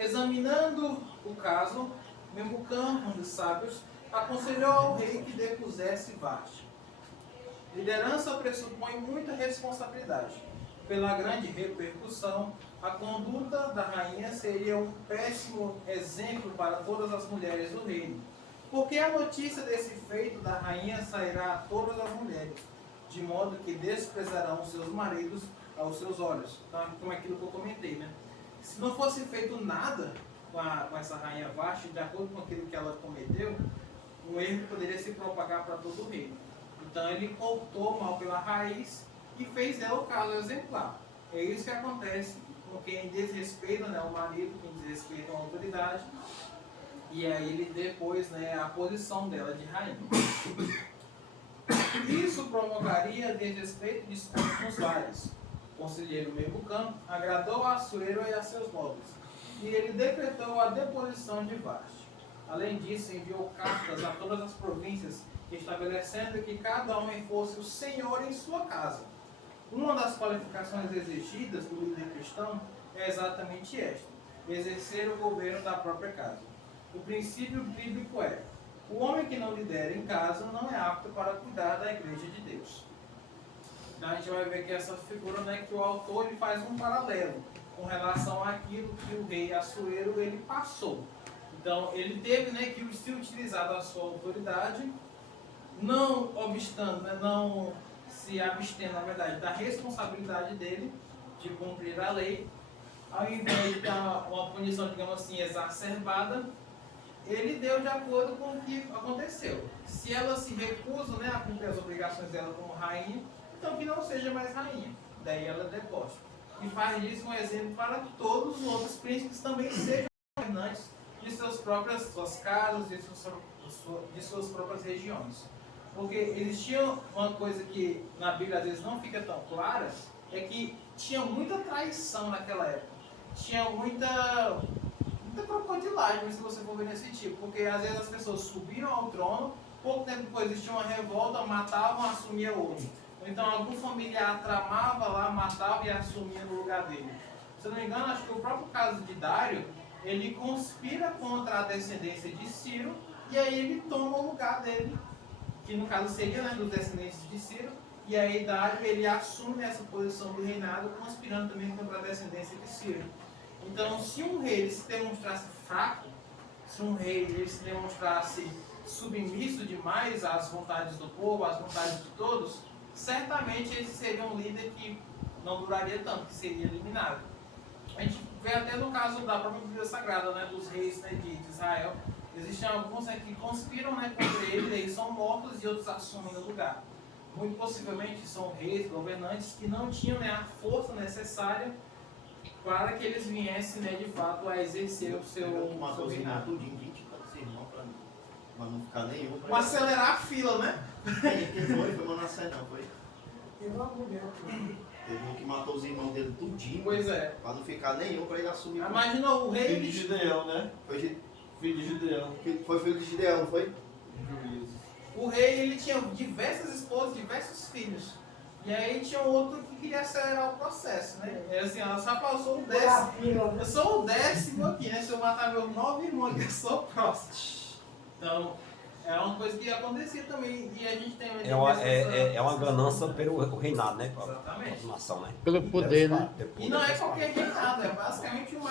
Examinando o caso, Memucã, um dos sábios, aconselhou ao rei que depusesse Vashti. Liderança pressupõe muita responsabilidade. Pela grande repercussão, a conduta da rainha seria um péssimo exemplo para todas as mulheres do reino. Porque a notícia desse feito da rainha sairá a todas as mulheres, de modo que desprezarão seus maridos aos seus olhos. Então, como aquilo que eu comentei, né? Se não fosse feito nada com essa rainha Vashti, de acordo com aquilo que ela cometeu, um erro poderia se propagar para todo o reino. Então ele cortou o mal pela raiz e fez dela o caso exemplar. É isso que acontece com quem desrespeita, né, o marido, quem desrespeita a autoridade, e aí ele depois, né, a posição dela de rainha. Isso provocaria desrespeito de discursos vários. O conselheiro Memucã agradou a Assuero e a seus nobres, e ele decretou a deposição de Vashti. Além disso, enviou cartas a todas as províncias, estabelecendo que cada homem fosse o senhor em sua casa. Uma das qualificações exigidas do líder cristão é exatamente esta: exercer o governo da própria casa. O princípio bíblico é: o homem que não lidera em casa não é apto para cuidar da igreja de Deus. Então a gente vai ver que essa figura, né, que o autor ele faz um paralelo com relação àquilo que o rei Assuero ele passou. Então ele teve, né, que se utilizar da sua autoridade, não obstando, né, não se abstendo, na verdade, da responsabilidade dele de cumprir a lei, ao invés de dar uma punição, digamos assim, exacerbada, ele deu de acordo com o que aconteceu. Se ela se recusa, né, a cumprir as obrigações dela como rainha, então que não seja mais rainha. Daí ela deposta. E faz disso um exemplo para que todos os outros príncipes também sejam governantes de suas casas, de suas próprias regiões. Porque existia uma coisa que na Bíblia às vezes não fica tão clara, é que tinha muita traição naquela época. Tinha muita crocodilagem, se você for ver nesse tipo. Porque às vezes as pessoas subiram ao trono, pouco tempo depois existia uma revolta, matavam, assumiam outro. Ou então algum familiar tramava lá, matava e assumia no lugar dele. Se eu não me engano, acho que o próprio caso de Dário, ele conspira contra a descendência de Ciro, e aí ele toma o lugar dele, que no caso seria, né, dos descendentes de Ciro, e aí Dário ele assume essa posição do reinado, conspirando também contra a descendência de Ciro. Então, se um rei ele se demonstrasse fraco, se um rei ele se demonstrasse submisso demais às vontades do povo, às vontades de todos, certamente esse seria um líder que não duraria tanto, que seria eliminado. A gente vê até no caso da própria Bíblia Sagrada, né, dos reis, né, de Israel, existem alguns, né, que conspiram, né, contra ele, eles são mortos e outros assumem o lugar. Muito possivelmente são reis, governantes que não tinham, né, a força necessária para que eles viessem, né, de fato a exercer o seu reinado. Mas não ficar nenhum. Para acelerar a fila, né? Quem foi? Foi Manassés, não foi? Teve uma mulher. Teve um que matou os irmãos dele tudinho. Pois é. Para não ficar nenhum para ele assumir. Imagina o rei. Filho de Gideão, né? Filho de Gideão. Foi filho de Gideão, não foi? Juízo. O rei ele tinha diversas esposas, diversos filhos. E aí tinha outro que queria acelerar o processo, né? E assim, ela só passou o décimo. Eu sou o décimo aqui, né? Se eu matar meus 9 irmãos, eu sou o próximo. Então, é uma coisa que acontecia também. E a gente tem É uma ganância pelo reinado, né? Exatamente. A nação, né? Pelo poder, né? E não é qualquer reinado, é basicamente uma